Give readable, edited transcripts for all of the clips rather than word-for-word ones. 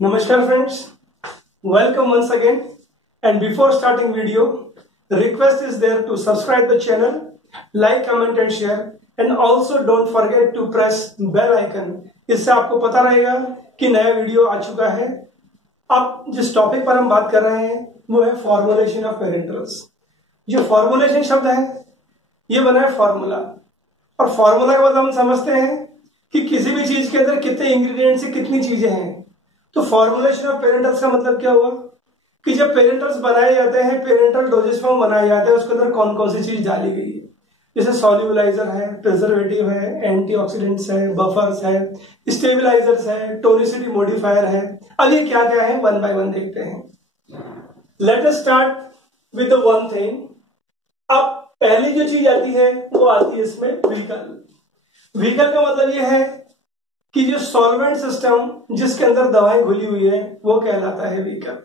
Namaskar friends, welcome once again, and before starting video, the request is there to subscribe the channel, like, comment and share, and also don't forget to press bell icon. इससे आपको पता रहेगा कि नया video आ चुका है। अब जिस टॉपिक पर हम बात कर रहे हैं वो है फॉर्मुलेशन ऑफ पेरेंटल्स। जो फॉर्मुलेशन शब्द है ये बना है फॉर्मूला, और फॉर्मूला का मतलब हम समझते हैं कि किसी भी चीज के अंदर कितने इंग्रेडिएंट्स से कितनी चीजें हैं। तो फॉर्मुलेशन ऑफ पेरेंटल्स का मतलब क्या हुआ कि जब पेरेंटल्स बनाए जाते हैं, पेरेंटल डोजेज फॉर्म बनाए जाते हैं, उसके अंदर कौन कौन सी चीज डाली गई है। जैसे सॉल्युबलाइजर है, प्रिजर्वेटिव है, एंटीऑक्सीडेंट्स है, बफर्स है, स्टेबलाइजर्स है, टोनिसिटी मॉडिफायर है। अब ये क्या क्या है वन बाय वन देखते हैं। Let us start with the one thing. अब पहली जो चीज आती है वो आती है इसमें व्हीकल। व्हीकल का मतलब ये है कि जो सॉल्वेंट सिस्टम जिसके अंदर दवाएं घुली हुई है वो कहलाता है व्हीकल।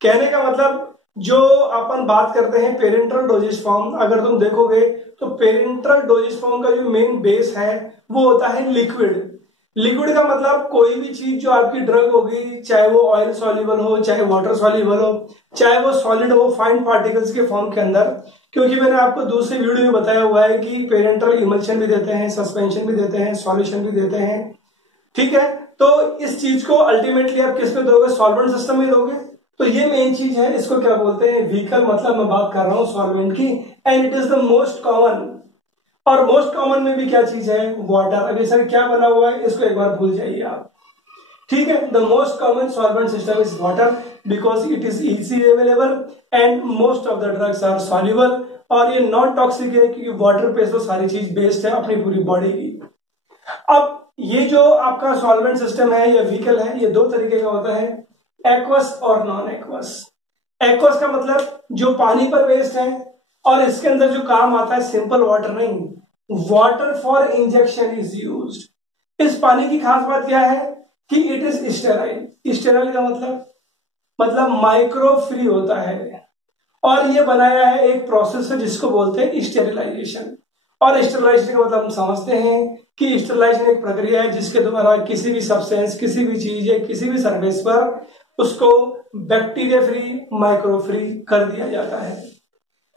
कहने का मतलब जो अपन बात करते हैं पेरेंटल डोजेज फॉर्म, अगर तुम देखोगे तो पेरेंटल डोजेज फॉर्म का जो मेन बेस है वो होता है लिक्विड। लिक्विड का मतलब कोई भी चीज जो आपकी ड्रग होगी, चाहे वो ऑयल सॉल्युबल हो, चाहे वाटर सॉल्युबल हो, चाहे वो सॉलिड हो, फाइन पार्टिकल्स के फॉर्म के अंदर। क्योंकि मैंने आपको दूसरे वीडियो में बताया हुआ है कि पेरेंटल इमल्शन भी देते हैं, सस्पेंशन भी देते हैं, सॉल्यूशन भी देते हैं। ठीक है, तो इस चीज को अल्टीमेटली आप किस पे दोगे? सॉल्वेंट सिस्टम में दोगे। तो ये मेन चीज है, इसको क्या बोलते हैं? व्हीकल। मतलब मैं बात कर रहा हूं सॉल्वेंट की, and it is the most common. और मोस्ट कॉमन में भी क्या चीज है? वाटर। अभी सर क्या बना हुआ है इसको एक बार भूल जाइए आप। ठीक है, the most common solvent system is water because it is easy available and most of the drugs are soluble. और ये नॉन टॉक्सिक है क्योंकि वाटर पे तो सारी चीज बेस्ड है अपनी पूरी बॉडी की। अब ये जो आपका सॉल्वेंट सिस्टम है या व्हीकल है, ये दो तरीके का होता है, एक्वस और नॉन एक्वस। एक्वस का मतलब जो पानी पर बेस्ड है, और इसके अंदर जो काम आता है सिंपल वाटर नहीं, water for injection is used. इस पानी की खास बात क्या है कि इट इज स्टेराइल। स्टेराइल का मतलब माइक्रो फ्री होता है, और ये बनाया है एक प्रोसेस है जिसको बोलते हैं स्टेरिलाइजेशन। और स्टेरिलाइजेशन का मतलब हम समझते हैं कि स्टेरिलाइजेशन एक प्रक्रिया है जिसके द्वारा किसी भी सब्सटेंस, किसी भी चीज या किसी भी सरफेस पर उसको बैक्टीरिया फ्री, माइक्रो फ्री कर दिया जाता है।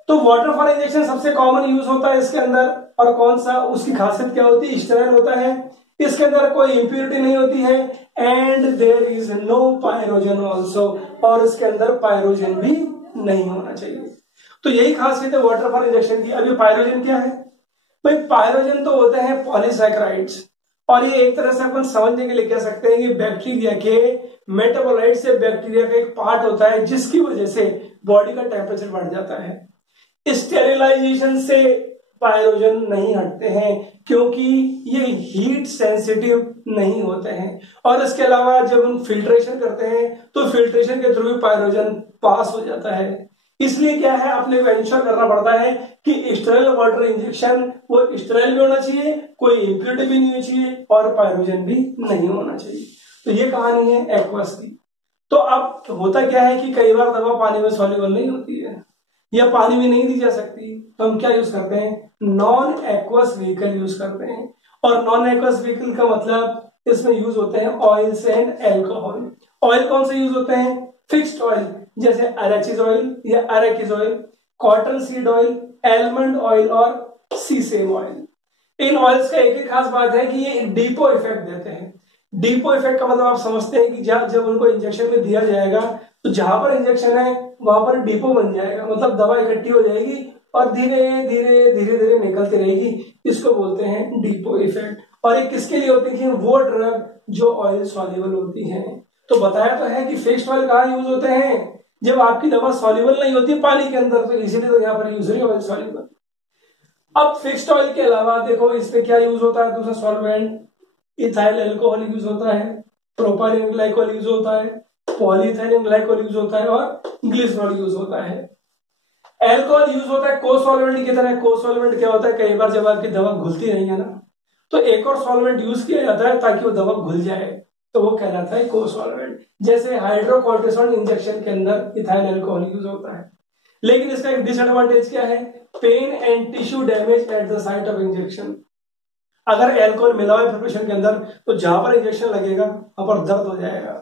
तो वाटर फॉर इंजेक्शन सबसे कॉमन यूज होता है इसके अंदर। और कौन सा, उसकी खासियत क्या होती है? स्टेराइल होता है, इसके अंदर कोई इंप्योरिटी नहीं होती है, and there is no pyrogen also. और इसके अंदर पायरोजन भी नहीं होना चाहिए। तो यही खासियत है वाटर फॉर इंजेक्शन की। अभी पायरोजन क्या है भाई? पायरोजन तो होते हैं पॉलीसैकेराइड्स, और ये एक तरह से अपन समझने के लिए कह सकते हैं कि बैक्टीरिया के मेटाबोलाइट से बैक्टीरिया का एक पार्ट होता है जिसकी वजह से बॉडी का टेम्परेचर बढ़ जाता है। स्टेरिलाइजेशन से पायरोजन नहीं हटते हैं क्योंकि ये हीट सेंसिटिव नहीं होते हैं। और इसके अलावा जब हम फिल्ट्रेशन करते हैं तो फिल्ट्रेशन के थ्रू भी पायरोजन पास हो जाता है। इसलिए क्या है, अपने को इंश्योर करना पड़ता है कि स्टेराइल वाटर इंजेक्शन वो स्टेराइल भी होना चाहिए, कोई इंप्योरिटी भी नहीं होनी चाहिए, और पायरोजन भी नहीं होना चाहिए। तो ये कहानी है एक्वस की। तो अब होता क्या है कि कई बार दवा पानी में सॉल्युबल नहीं होती है या पानी में नहीं दी जा सकती, तो हम क्या यूज करते हैं? नॉन एक्वस व्हीकल यूज करते हैं। और नॉन एक्वस व्हीकल का मतलब इसमें यूज होते हैं ऑयल्स एंड एल्कोहल। ऑयल कौन से यूज होते हैं? फिक्स्ड ऑयल जैसे अरेचिस ऑयल या arachis oil, cotton seed oil, almond oil और सीसेम ऑयल। इन ऑयल्स का एक ही खास बात है कि ये डिपो इफेक्ट देते हैं। डिपो इफेक्ट का मतलब आप समझते हैं कि जब उनको इंजेक्शन में दिया जाएगा तो जहां पर इंजेक्शन है वहां पर डिपो बन जाएगा, मतलब दवा इकट्ठी हो जाएगी और धीरे धीरे धीरे धीरे निकलती रहेगी। इसको बोलते हैं डिपो इफेक्ट। और ये किसके लिए होती है? वो ड्रग जो ऑयल सॉल्युबल होती है। तो बताया तो है कि फिक्स्ड ऑयल कहाँ यूज होते हैं? जब आपकी दवा सॉल्युबल नहीं होती पानी के अंदर, तो इसीलिए तो यहाँ पर यूज है ऑयल सॉल्युबल। अब फिक्स्ड ऑयल के अलावा देखो इसमें क्या यूज होता है? दूसरा सॉल्वेंट, इथाइल अल्कोहल यूज होता है, प्रोपाइलिन ग्लाइकोल यूज होता है, पॉलीइथाइलिन ग्लाइकोल यूज होता है, और ग्लिसरॉल यूज होता है। एल्कोहल यूज होता है को सॉल्वेंट की तरह। को सॉल्वेंट क्या होता है? कई बार जब आपकी दवा घुलती नहीं है ना, तो एक और सॉल्वेंट यूज किया जाता है ताकि वो दवा घुल जाए, तो वो कहलाता है को सॉल्वेंट। जैसे हाइड्रोकोर्टिसोन इंजेक्शन के अंदर इथाइल अल्कोहल यूज होता है। लेकिन इसका एक डिसएडवांटेज क्या है? Pain and tissue damage at the site of injection. अगर एल्कोहल मिला हुआ है प्रिपरेशन के अंदर तो जहां पर इंजेक्शन लगेगा वहां पर दर्द हो जाएगा,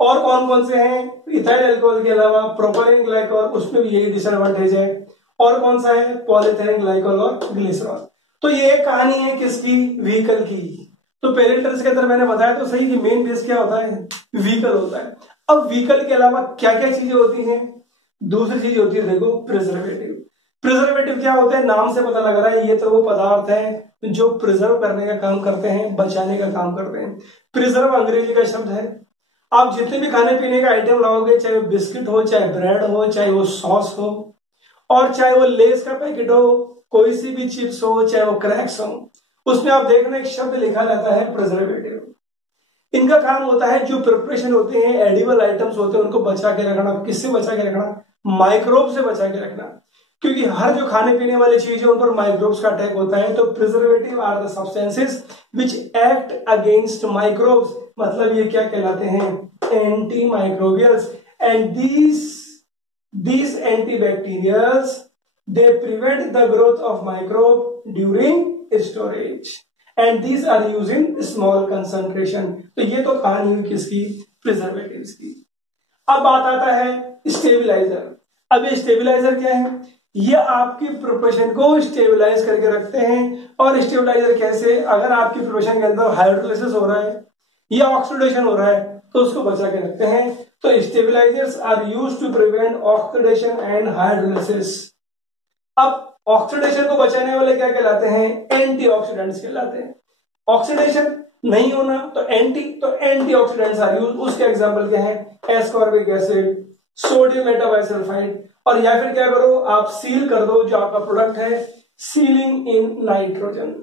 और कौन कौन से हैं? इथाइल अल्कोहल के अलावा प्रोपाइलिन ग्लाइकॉल, उसमें भी यही डिसएडवांटेज है। और कौन सा है? पॉलीथेनिल ग्लाइकॉल और ग्लिसरॉल। तो ये कहानी है किसकी? व्हीकल की। तो पेरेंटर्स के अंदर मैंने बताया तो सही कि मेन बेस क्या होता है? व्हीकल होता है। अब व्हीकल के अलावा क्या क्या चीजें होती हैं? दूसरी चीज होती है, देखो, प्रिजर्वेटिव। प्रिजर्वेटिव क्या होता है? नाम से पता लग रहा है, ये तो वो पदार्थ है जो प्रिजर्व करने का काम करते हैं, बचाने का काम करते हैं। प्रिजर्व अंग्रेजी का शब्द है। आप जितने भी खाने पीने का आइटम लाओगे, चाहे वो बिस्किट हो, चाहे ब्रेड हो, चाहे वो सॉस हो, और चाहे वो लेस का पैकेट हो, कोई सी भी चिप्स हो, चाहे वो क्रैक्स हो, उसमें आप देखना एक शब्द लिखा रहता है प्रिजर्वेटिव। इनका काम होता है जो प्रिपरेशन होते हैं, एडिबल आइटम्स होते हैं, उनको बचा के रखना। किससे बचा के रखना? माइक्रोब से बचा के रखना, क्योंकि हर जो खाने पीने वाली चीज है उन पर माइक्रोब्स का अटैक होता है। तो preservative are the substances which act against microbes, मतलब ये क्या कहलाते हैं? Antimicrobials. And these antibacterials, they prevent the growth of microbe during storage and these are used in small concentration। तो ये तो कहानी हुई किसकी? प्रिजर्वेटिव्स की। अब बात आता है स्टेबिलाईजर। अब ये स्टेबिलाईजर क्या है? ये आपकी प्रिपरेशन को स्टेबिलाईज करके रखते हैं। और स्टेबिलाईजर कैसे? अगर आपकी प्रिपरेशन के अंदर हाइड्रोलाइसिस हो रहा है या ऑक्सीडेशन हो रहा है तो उसको बचा के रखते हैं। तो stabilizers are used to prevent oxidation and hydrolysis. अब ऑक्सीडेशन को बचाने वाले क्या कहलाते हैं? एंटीऑक्सीडेंट्स कहलाते हैं। ऑक्सीडेशन नहीं होना तो एंटीऑक्सीडेंट्स आर यूज। उसके एग्जांपल क्या है? Ascorbic acid, sodium metabisulphite. और या फिर क्या करो, आप सील कर दो जो आपका प्रोडक्ट है, सीलिंग इन नाइट्रोजन।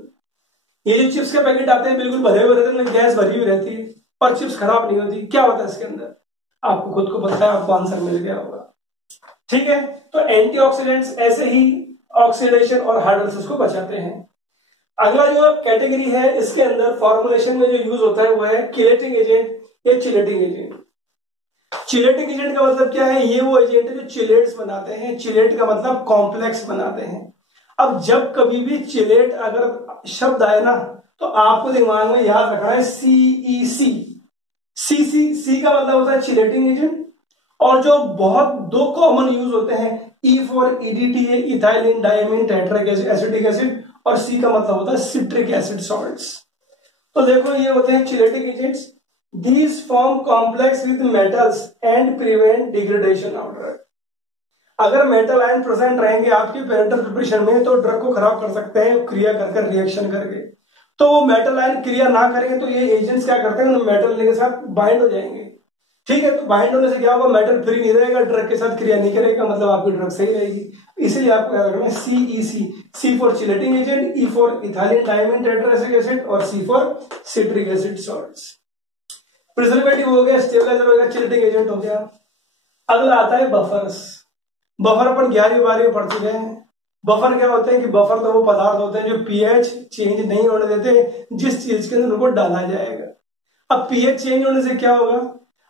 ये जो चिप्स के पैकेट आते हैं बिल्कुल भरे भरे में गैस भरी हुई रहती है और चिप्स खराब नहीं होती। क्या होता है इसके अंदर? आपको खुद को पता है, आपको आंसर मिल गया होगा। ठीक है, तो एंटीऑक्सीडेंट्स ऐसे ही ऑक्सीडेशन और हाइड्रोलाइसिस को बचाते हैं। अगला जो कैटेगरी है, इसके अंदर फॉर्मुलेशन में जो यूज होता है वो है किलेटिंग एजेंट या चिलेटिंग एजेंट। चिलेटिंग एजेंट का मतलब क्या है? ये वो एजेंट है जो चिलेट्स बनाते हैं। चिलेट का मतलब कॉम्प्लेक्स बनाते हैं। अब जब कभी भी चिलेट अगर शब्द आए ना तो आपको दिमाग में याद रखना है CEC। सी का मतलब होता है चिलेटिंग एजेंट। और जो बहुत दो कॉमन यूज होते हैं, E for EDTA, ethylene diamine tetra acetic acid, और C का मतलब होता है सिट्रिक एसिड सॉल्ट्स। तो देखो ये होते हैं chelating agents. These form complex with metals and prevent degradation of drug। अगर मेटल आयन प्रेजेंट रहेंगे आपके पेरेंटल प्रिपरेशन में तो ड्रग को खराब कर सकते हैं क्रिया कर रिएक्शन करके। तो वो मेटल आयन क्रिया ना करेंगे तो ये एजेंट्स क्या करते हैं? मेटल के साथ बाइंड हो जाएंगे। ठीक है, तो बाइंड होने से क्या होगा? मेटल फ्री नहीं रहेगा, ड्रग के साथ क्रिया नहीं करेगा, मतलब आपकी ड्रग सही रहेगी। इसलिए आपको याद रखना है CEC। C for chelating agent, E for ethylene diamine tetraacetic acid, और C for citric acid salts. Preservative हो गया, स्टेबलाइजर हो गया, चिलेटिंग एजेंट हो गया। अगला आता है बफर्स। बफर अपन 11वीं 12वीं में पढ़ चुके हैं। बफर क्या होते हैं? कि बफर तो वो पदार्थ होते हैं जो pH चेंज नहीं होने देते जिस चीज के अंदर उनको डाला जाएगा। अब pH चेंज होने से क्या होगा?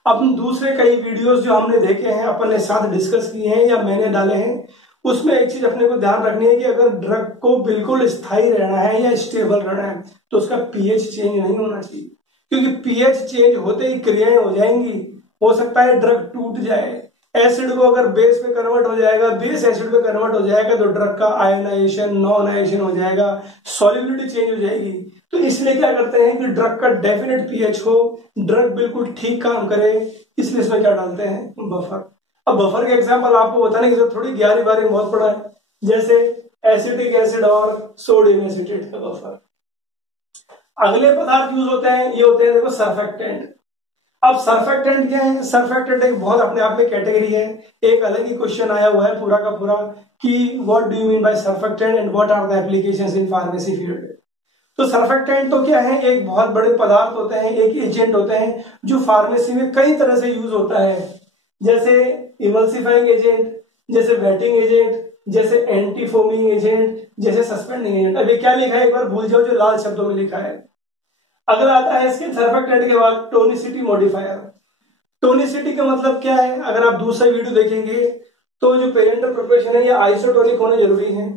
अपन दूसरे कई वीडियोस जो हमने देखे हैं, अपन ने साथ डिस्कस किए हैं या मैंने डाले हैं, उसमें एक चीज अपने को ध्यान रखनी है कि अगर ड्रग को बिल्कुल स्थायी रहना है या स्टेबल रहना है तो उसका pH चेंज नहीं होना चाहिए, क्योंकि pH चेंज होते ही क्रियाएं हो जाएंगी। हो सकता है ड्रग टूट जाए। एसिड को अगर बेस पे कन्वर्ट हो जाएगा, बेस एसिड पे कन्वर्ट हो जाएगा तो ड्रग का आयनाइजेशन, नॉन आयनाइजेशन हो जाएगा, सॉल्युबिलिटी चेंज हो जाएगी। तो इसलिए क्या करते हैं कि ड्रग का डेफिनेट pH हो, ड्रग बिल्कुल ठीक काम करे, इसलिए इसमें क्या डालते हैं? बफर। अब बफर के एग्जांपल आपको बताने की जरूरत थोड़ी, 11वीं 12वीं में बहुत पड़ा है, जैसे एसिटिक एसिड और सोडियम एसिटेट का बफर। अगले पदार्थ यूज होते हैं, ये होते हैं देखो सर्फेक्टेंट। अब सर्फेक्टेंट क्या है? सर्फेक्टेंट एक बहुत अपने आप में कैटेगरी है। एक अलग ही क्वेश्चन आया हुआ है पूरा का पूरा कि what do you mean by surfactant and what are the applications in pharmacy field. तो सर्फेक्टेंट तो क्या है? एक बहुत बड़े पदार्थ होते हैं, एक एजेंट होते हैं जो फार्मेसी में कई तरह से यूज होता है, जैसे इमल्सिफाइंग एजेंट, जैसे वेटिंग एजेंट, जैसे एंटी फोमिंग एजेंट, जैसे सस्पेंडिंग एजेंट। अभी क्या लिखा है एक बार भूल जाओ जो लाल शब्दों में लिखा है। अगला आता है इसके सर्फेक्टेंट के बाद टोनिसिटी मॉडिफायर। टोनिसिटी का मतलब क्या है? अगर आप दूसरा वीडियो देखेंगे तो जो पेरेंटल प्रिपरेशन है ये आइसोटोनिक होना जरूरी है।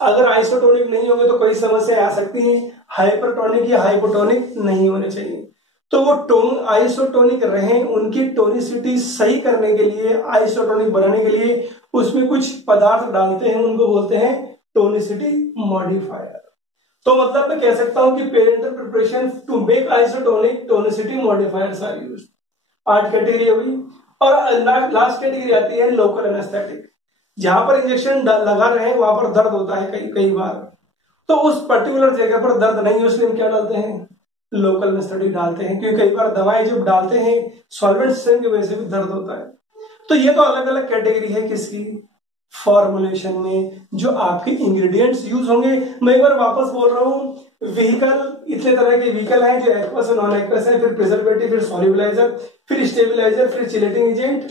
अगर आइसोटोनिक नहीं होंगे तो कई समस्याएं आ सकती हैं। हाइपरटोनिक या हाइपोटोनिक नहीं होने चाहिए। तो वो टोन आइसोटोनिक रहे, उनकी टोनिसिटी सही करने के लिए, आइसोटोनिक बनाने के लिए उसमें कुछ पदार्थ डालते हैं, उनको बोलते हैं टोनिसिटी मॉडिफायर। तो मतलब मैं कह सकता हूं कि parenteral preparation to make isotonic tonicity modifiers are used. 8 category हुई। और लास्ट कैटेगरी आती है लोकल एनेस्थेटिक, जहां पर इंजेक्शन लगा रहे हैं वहां पर दर्द होता है कई बार, तो उस पर्टिकुलर जगह पर दर्द नहीं है, इसलिए हम क्या डालते हैं, लोकल एनेस्थेटिक डालते हैं, क्योंकि कई बार दवाएं जब डालते हैं सॉल्वेंट की वजह से भी दर्द होता है। तो ये तो अलग अलग कैटेगरी है किसकी, फॉर्मुलेशन में जो आपके इंग्रेडिएंट्स यूज होंगे। मैं एक बार वापस बोल रहा हूं, व्हीकल इतने तरह के व्हीकल हैं जो एक्वस और नॉन एक्वस है, फिर प्रिजर्वेटिव, फिर सॉल्युबलाइजर, फिर स्टेबलाइजर, फिर चिलेटिंग एजेंट,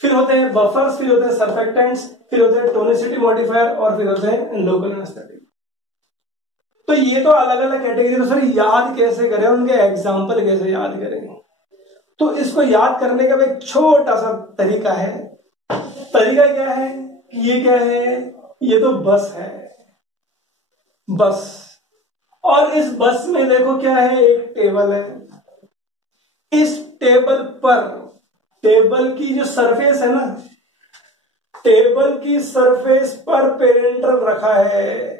फिर होते हैं बफर्स, फिर होते हैं सर्फेक्टेंट्स, फिर होते हैं टोनिसिटी मॉडिफायर और फिर होते हैं लोकल एनेस्थेटिक। तो ये तो अलग अलग कैटेगरी। तो सर याद कैसे करें, उनके एग्जाम्पल कैसे याद करें, तो इसको याद करने का एक छोटा सा तरीका है। तरीका क्या है, ये क्या है, ये तो बस है, बस। और इस बस में देखो क्या है, एक टेबल है। इस टेबल पर, टेबल की जो सरफेस है ना, टेबल की सरफेस पर पेरेंटल रखा है,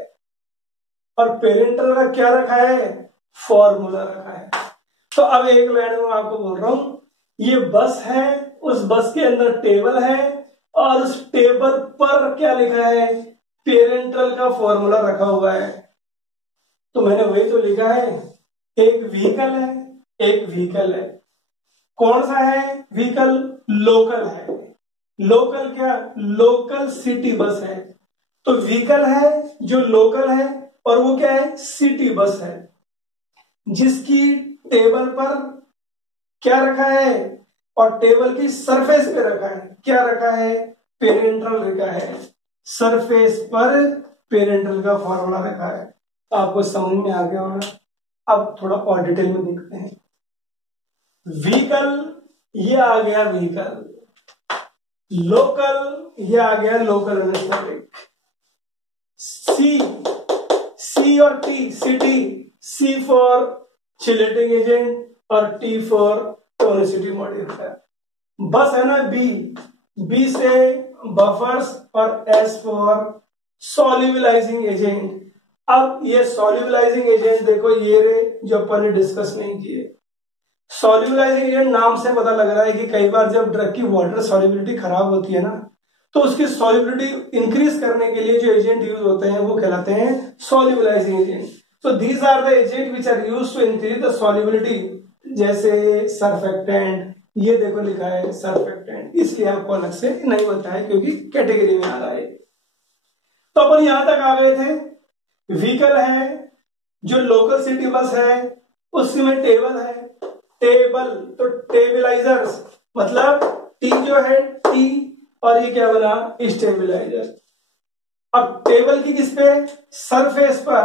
और पेरेंटल का क्या रखा है, फॉर्मूला रखा है। तो अब एक लाइन में आपको बोल रहा हूं, ये बस है, उस बस के अंदर टेबल है, और उस टेबल पर क्या लिखा है, पेरेंटल का फॉर्मूला रखा हुआ है। तो मैंने वही तो लिखा है, एक व्हीकल है, एक व्हीकल है। कौन सा है व्हीकल, लोकल है। लोकल क्या, लोकल सिटी बस है। तो व्हीकल है जो लोकल है, और वो क्या है, सिटी बस है, जिसकी टेबल पर क्या रखा है, और टेबल की सरफेस पे रखा है, क्या रखा है, पेरेंटल रखा है, सरफेस पर पेरेंटल का फॉर्मूला रखा है। तो आपको समझ में आ गया होगा। अब थोड़ा और डिटेल में देखते हैं। व्हीकल, ये आ गया व्हीकल। लोकल, ये आ गया लोकल एनेस्थेटिक। सी और T, CT, C for chelating agent और टी फॉर टोनिसिटी मॉडिफायर। बस है ना बी से बफर्स और एस फॉर सॉल्युबलाइजिंग एजेंट। अब ये सॉल्युबलाइजिंग एजेंट देखो, ये रे जो अपन ने डिस्कस नहीं किए। सॉल्युबलाइजिंग एजेंट नाम से पता लग रहा है कि कई बार जब ड्रग की वाटर सॉल्युबिलिटी खराब होती है ना, तो उसकी सॉल्युबिलिटी इंक्रीज करने के लिए जो एजेंट यूज होते हैं वो कहलाते हैं सॉल्युबलाइजिंग एजेंट। तो these are the agent which are used to increase the solubility, जैसे सर्फेक्टेंट, ये देखो लिखा है सर्फेक्टेंट, इसलिए आपको अलग से नहीं बताया क्योंकि कैटेगरी में आ रहा है। तो अपन यहां तक आ गए थे, व्हीकल है जो लोकल सिटी बस है, उसमें टेबल है, टेबल तो टेबलाइजर्स, मतलब टी जो है टी, और ये क्या बना, स्टेबलाइजर। अब टेबल की किस पे, सरफेस पर,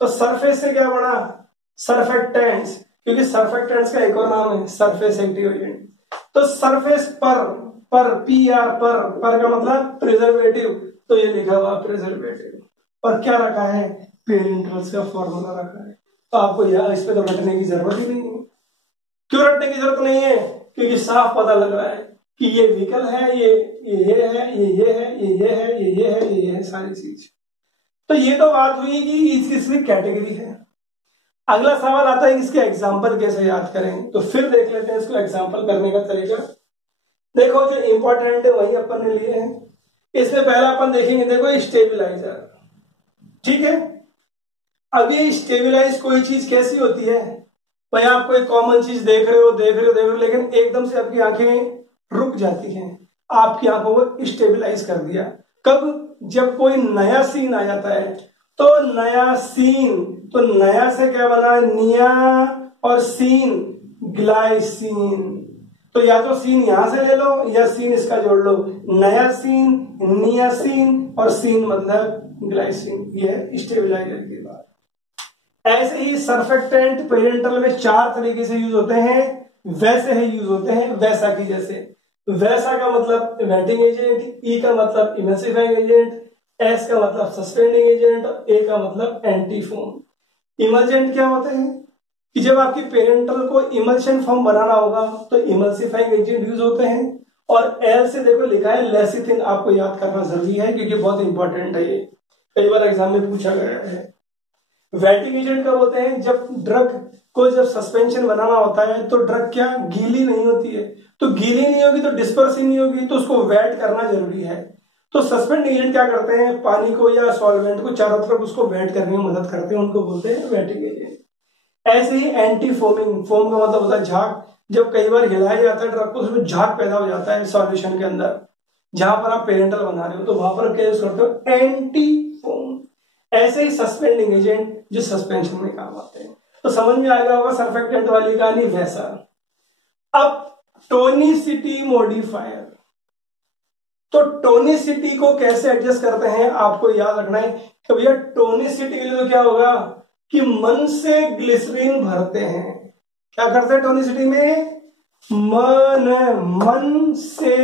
तो सरफेस से क्या बना, सर्फेक्टेंट्स, क्योंकि सर्फेक्टेंट्स का एक और नाम है सरफेस एक्टिव एजेंट। तो सरफेस पर पी आर पर का मतलब प्रिजर्वेटिव, तो ये लिखा हुआ प्रिजर्वेटिव, और क्या रखा है, पेरेंटल्स का फॉर्मूला रखा है। तो आपको यह इस पे तो रटने की जरूरत ही नहीं है। क्यों रटने की जरूरत नहीं है, क्योंकि साफ पता लग रहा है कि ये व्हीकल है, ये है, ये है, ये है, ये है सारी चीज। तो ये तो बात हुई कि इसकी कैटेगरी है। अगला सवाल आता है इसके एग्जाम्पल कैसे याद करें, तो फिर देख लेते हैं इसको एग्जाम्पल करने का तरीका। देखो जो इंपॉर्टेंट है वही अपन ने लिए हैं। इसमें पहला अपन देखेंगे, देखो स्टेबलाइजर, ठीक है। अब ये स्टेबलाइज कोई चीज कैसी होती है भाई, आप कोई कॉमन चीज देख रहे हो, लेकिन एकदम से आपकी आंखें रुक जाती हैं, आपकी आंखों को स्टेबलाइज कर दिया। कब, जब कोई नया सीन आ जाता है। तो नया सीन, तो नया से क्या बना, निया, और सीन ग्लाइसिन। तो या तो सीन यहां से ले लो या सीन इसका जोड़ लो, नया सीन, नियासीन, और सीन मतलब ग्लाइसिन। ये है स्टेबलाइजर की बात। ऐसे ही सर्फेक्टेंट पेरेंटल में 4 तरीके से यूज होते हैं, वैसे ही यूज होते हैं वैसा की जैसे। वैसा का मतलब वेटिंग एजेंट, ई का मतलब इमल्सिफाइंग एजेंट, एस का मतलब सस्पेंडिंग एजेंट, ए का मतलब एंटीफोम। इमल्जेंट क्या होते हैं, कि जब आपकी पेरेंटल को इमल्शन फॉर्म बनाना होगा तो इमल्सिफाइंग एजेंट यूज होते हैं, और एल से देखो लिखा है लेसिथिन, आपको याद करना जरूरी है क्योंकि बहुत इंपॉर्टेंट है, ये कई बार एग्जाम में पूछा गया है। वेटिंग एजेंट कब होते हैं? जब ड्रग को जब सस्पेंशन बनाना होता है तो ड्रग क्या गीली नहीं होती है, तो गीली नहीं होगी तो डिस्पर्स ही नहीं होगी, तो उसको वेट करना जरूरी है। तो सस्पेंडिंग एजेंट क्या करते हैं? पानी को या सॉल्वेंट को चारों तरफ उसको वेट करने में मदद करते हैं, उनको बोलते हैं वेटिंग एजेंट। ऐसे ही एंटी फोमिंग, फोम का मतलब होता है झाग, जब कई बार हिलाया जाता है ड्रग को उसमें झाग पैदा हो जाता है सॉल्यूशन के अंदर, जहां पर आप पेरेंटल बना रहे हो तो वहां पर क्या यूज करते हो? Anti foam. ऐसे ही सस्पेंडिंग एजेंट जो सस्पेंशन में काम आते हैं। तो समझ में आ गया होगा सरफेक्टेंट वाली कहानी। वैसा अब टोनिसिटी मॉडिफायर, तो टोनिसिटी को कैसे एडजस्ट करते हैं आपको याद रखना है कि भैया टोनिसिटी के लिए तो क्या होगा कि मन से ग्लिसरीन भरते हैं। क्या करते हैं टोनिसिटी में? मन से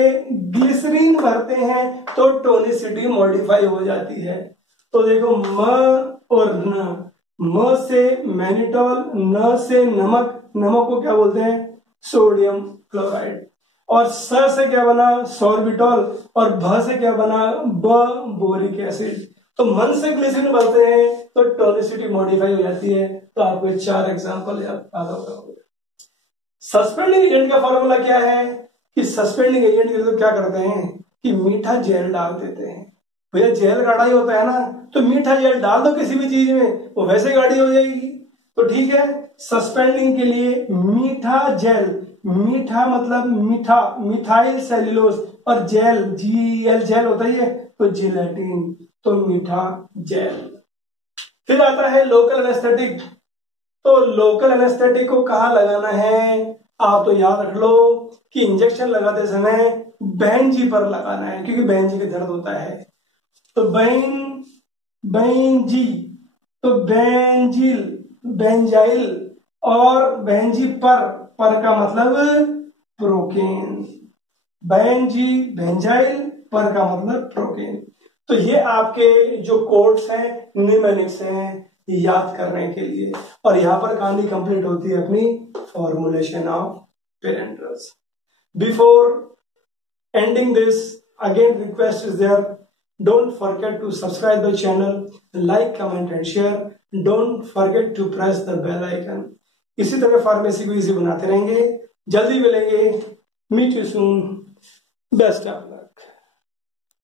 ग्लिसरीन भरते हैं तो टोनिसिटी मॉडिफाई हो जाती है। तो देखो म और न, म से मैनिटॉल, न से नमक, नमक को क्या बोलते हैं? सोडियम क्लोराइड, और स से क्या बना? सॉर्बिटॉल, और भ से क्या बना? Boric acid. तो मन से ग्लिसरीन भरते हैं तो टोनिसिटी मॉडिफाई हो जाती है। तो आपको 4 एग्जांपल याद होगा। सस्पेंडिंग एजेंट का फॉर्मूला क्या है कि सस्पेंडिंग एजेंट के लिए क्या करते हैं कि मीठा जेल डाल देते हैं। भैया जेल गाढ़ा ही होता है ना, तो मीठा जेल डाल दो किसी भी चीज में, वो वैसे गाढ़ी हो जाएगी। तो ठीक है, सस्पेंडिंग के लिए मीठा जेल, मीठा मतलब मीठा, मिथाइल सेल्यूलोज, और जेल जीएल जेल होता ही है तो जिलेटिन, तो मीठा जेल। फिर आता है लोकल एनेस्थेटिक। तो लोकल एनेस्थेटिक को कहाँ लगाना है? आप तो याद रख लो कि इंजेक्शन लगाते समय बेंजी पर लगाना है, क्योंकि बेंजी का दर्द होता है। तो बेंजी, तो बेंजिल, बेंजाइल, और बेंजी पर का मतलब प्रोकेन, बेंजी बेंजाइल, पर का मतलब प्रोकेन। तो ये आपके जो कोड्स हैं निम्नलिखित हैं याद करने के लिए, और यहां पर कहानी कंप्लीट होती है अपनी formulation of parentals. Before ending this, again request is there, don't forget to subscribe the channel, like, comment and share, don't forget to press the bell icon। इसी तरह फार्मेसी को इजी बनाते रहेंगे। जल्दी मिलेंगे, meet you soon, best of luck.